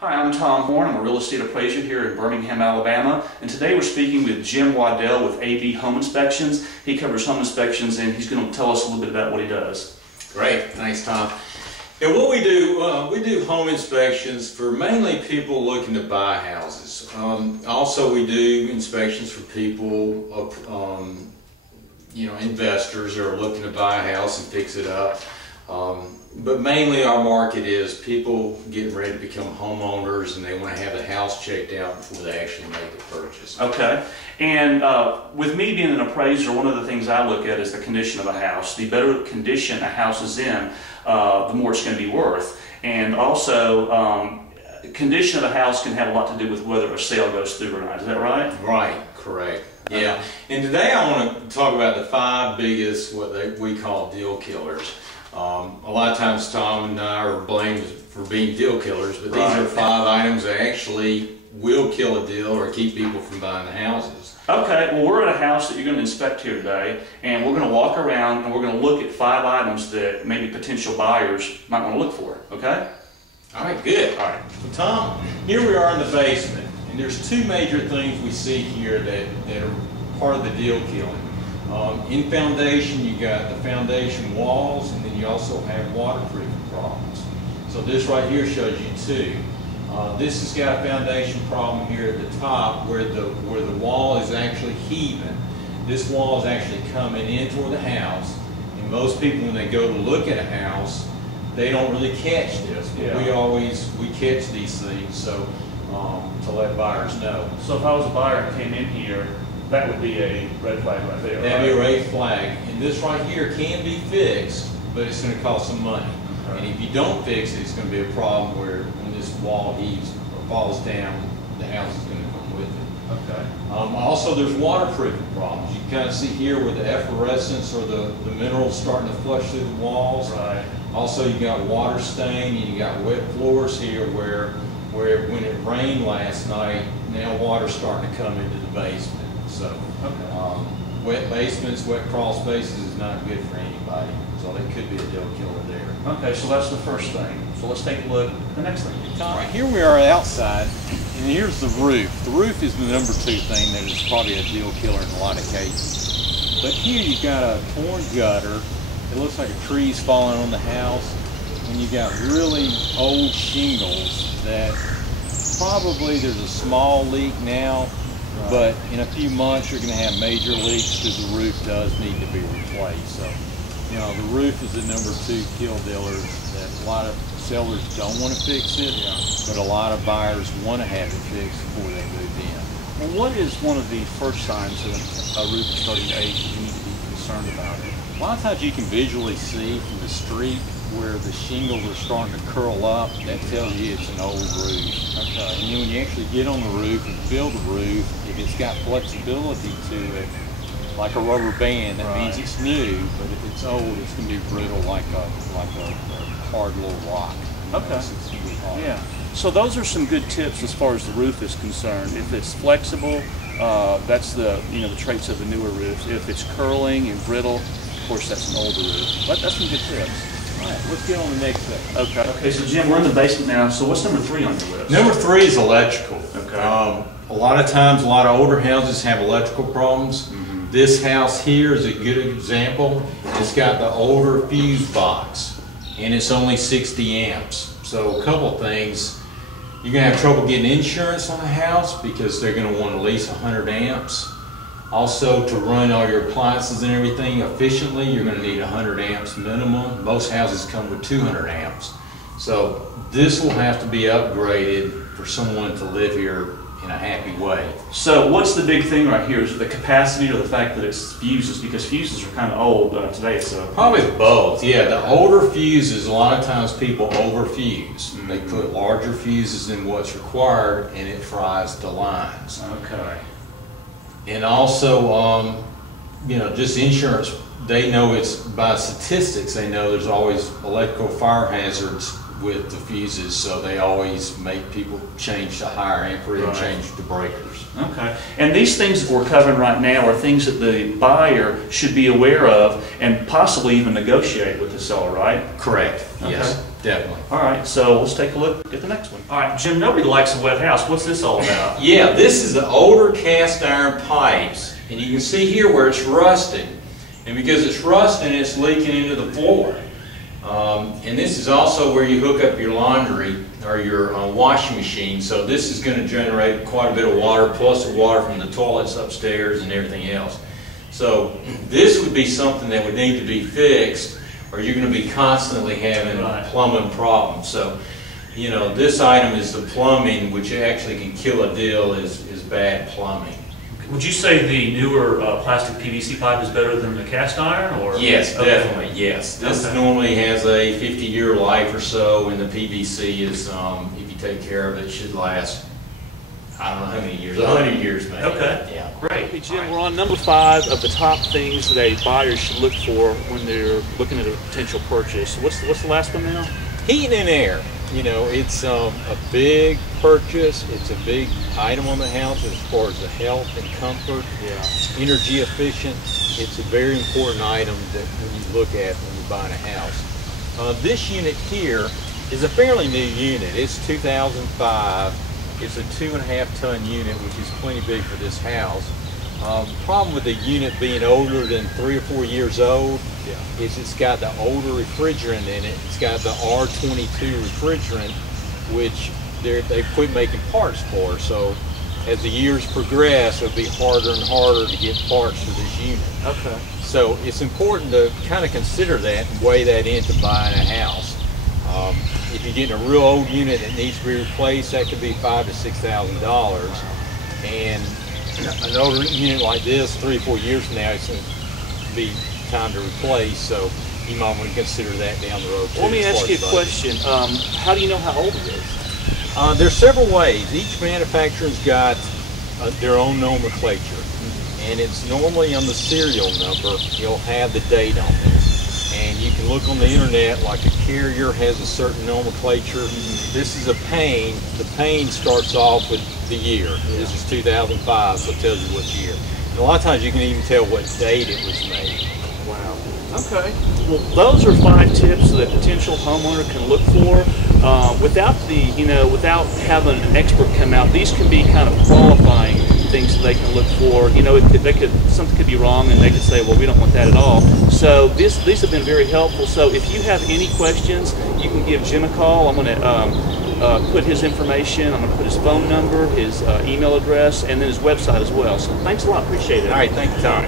Hi, I'm Tom Horn. I'm a real estate appraiser here in Birmingham, Alabama, and today we're speaking with Jim Waddell with AB Home Inspections. He covers home inspections and he's going to tell us a little bit about what he does. Great, thanks Tom. And what we do home inspections for mainly people looking to buy houses. Also we do inspections for people, investors who are looking to buy a house and fix it up. But mainly our market is people getting ready to become homeowners and they want to have the house checked out before they actually make the purchase. Okay. And with me being an appraiser, one of the things I look at is the condition of a house. The better condition a house is in, the more it's going to be worth. And also, condition of a house can have a lot to do with whether a sale goes through or not. Is that right? Right, correct. Yeah. And today I want to talk about the 5 biggest, we call deal killers. A lot of times Tom and I are blamed for being deal killers, but these are 5 items that actually will kill a deal or keep people from buying the houses. Okay, well we're at a house that you're going to inspect here today, and we're going to walk around and we're going to look at 5 items that maybe potential buyers might want to look for, okay? All right, good. All right, so Tom, here we are in the basement, and there's 2 major things we see here that are part of the deal killing. In foundation, you got the foundation walls, and then you also have waterproofing problems. So this right here shows you 2. This has got a foundation problem here at the top where the wall is actually heaving. This wall is actually coming in toward the house, and most people when they go to look at a house, they don't really catch this. But we catch these things, so to let buyers know. So if I was a buyer and came in here, that would be a red flag right there. That'd be a red flag. And this right here can be fixed, but it's going to cost some money. Okay. And if you don't fix it, it's going to be a problem where when this wall heaves or falls down, the house is going to come with it. Okay. Also, there's waterproofing problems. You can kind of see here where the effervescence or the minerals starting to flush through the walls. Right. Also, you got water stain and you got wet floors here where when it rained last night, now water's starting to come into the basement. So, wet basements, wet crawl spaces is not good for anybody. So that could be a deal killer there. Okay, so that's the first thing. So let's take a look at the next thing. All right, here we are outside, and here's the roof. The roof is the number 2 thing that is probably a deal killer in a lot of cases. But here you've got a torn gutter. It looks like a tree's falling on the house, and you got really old shingles that probably there's a small leak now. But in a few months, you're going to have major leaks because the roof does need to be replaced. So, the roof is the number 2 kill dealer that a lot of sellers don't want to fix it, but a lot of buyers want to have it fixed before they move in. Well, what is one of the first signs that a roof is starting to age and you need to be concerned about it? A lot of times you can visually see from the street where the shingles are starting to curl up. That tells you it's an old roof. Okay. And then when you actually get on the roof and feel the roof, if it's got flexibility to it, like a rubber band, that means it's new. But if it's old, it's going to be brittle like a hard little rock. Okay. It's going to be hard. Yeah. So those are some good tips as far as the roof is concerned. If it's flexible, that's the traits of the newer roofs. If it's curling and brittle, of course that's an older roof. But that's some good tips. All right, let's get on the next thing. Okay, so Jim, we're in the basement now, so what's number 3 on your list? Number 3 is electrical. Okay. A lot of times, a lot of older houses have electrical problems. Mm-hmm. This house here is a good example. It's got the older fuse box, and it's only 60 amps. So a couple things. You're going to have trouble getting insurance on a house because they're going to want at least 100 amps. Also, to run all your appliances and everything efficiently, you're going to need 100 amps minimum. Most houses come with 200 amps. So this will have to be upgraded for someone to live here in a happy way. So what's the big thing right here? Is it the capacity or the fact that it's fuses? Because fuses are kind of old today. So probably both. Yeah, the older fuses, a lot of times people overfuse. Mm-hmm. They put larger fuses than what's required, and it fries the lines. Okay. And also, just insurance, they know it's by statistics, they know there's always electrical fire hazards with the fuses, so they always make people change to higher amperage and change the breakers. Okay. And these things that we're covering right now are things that the buyer should be aware of and possibly even negotiate with the seller, right? Correct. Okay. Yes, definitely. All right, so let's take a look at the next one. All right, Jim, nobody likes a wet house. What's this all about? Yeah, this is the older cast iron pipes, and you can see here where it's rusting. And because it's rusting, it's leaking into the floor. And this is also where you hook up your laundry or your washing machine. So this is going to generate quite a bit of water, plus the water from the toilets upstairs and everything else. So this would be something that would need to be fixed, or you're going to be constantly having plumbing problems. So, you know, this item is the plumbing, which actually can kill a deal, is bad plumbing. Would you say the newer plastic PVC pipe is better than the cast iron? Or? Yes, definitely, yes. This normally has a 50-year life or so, and the PVC is, if you take care of it, should last, I don't know how many years, 100 years maybe. Okay, yeah. Great. Hey Jim, we're on number 5 of the top things that a buyer should look for when they're looking at a potential purchase. What's the last one now? Heating and air. You know, it's a big purchase. It's a big item on the house as far as the health and comfort. Yeah. Energy efficient. It's a very important item that when you look at when you're buying a house. This unit here is a fairly new unit. It's 2005. It's a 2.5-ton unit, which is plenty big for this house. Problem with the unit being older than 3 or 4 years old is it's got the older refrigerant in it. It's got the R22 refrigerant, which they quit making parts for. So as the years progress, it'll be harder and harder to get parts for this unit. Okay. So it's important to kind of consider that and weigh that into buying a house. If you're getting a real old unit that needs to be replaced, that could be $5,000 to $6,000. And an older unit like this, 3 or 4 years from now, it's going to be time to replace, so you might want to consider that down the road too. Let me ask you a question. How do you know how old it is? There's several ways. Each manufacturer's got their own nomenclature, and it's normally on the serial number. You'll have the date on there. And you can look on the internet, like a Carrier has a certain nomenclature. This is a pane. The pane starts off with the year. This is 2005, so it tells you what year. And a lot of times you can even tell what date it was made. Wow. Okay. Well, those are 5 tips that a potential homeowner can look for. Without having an expert come out, these can be kind of qualifying things that they can look for. You know, something could be wrong, and they could say, well, we don't want that at all. So these have been very helpful. So if you have any questions, you can give Jim a call. I'm going to put his information. I'm going to put his phone number, his email address, and then his website as well. So thanks a lot. Appreciate it. All right. Thank you, Tom.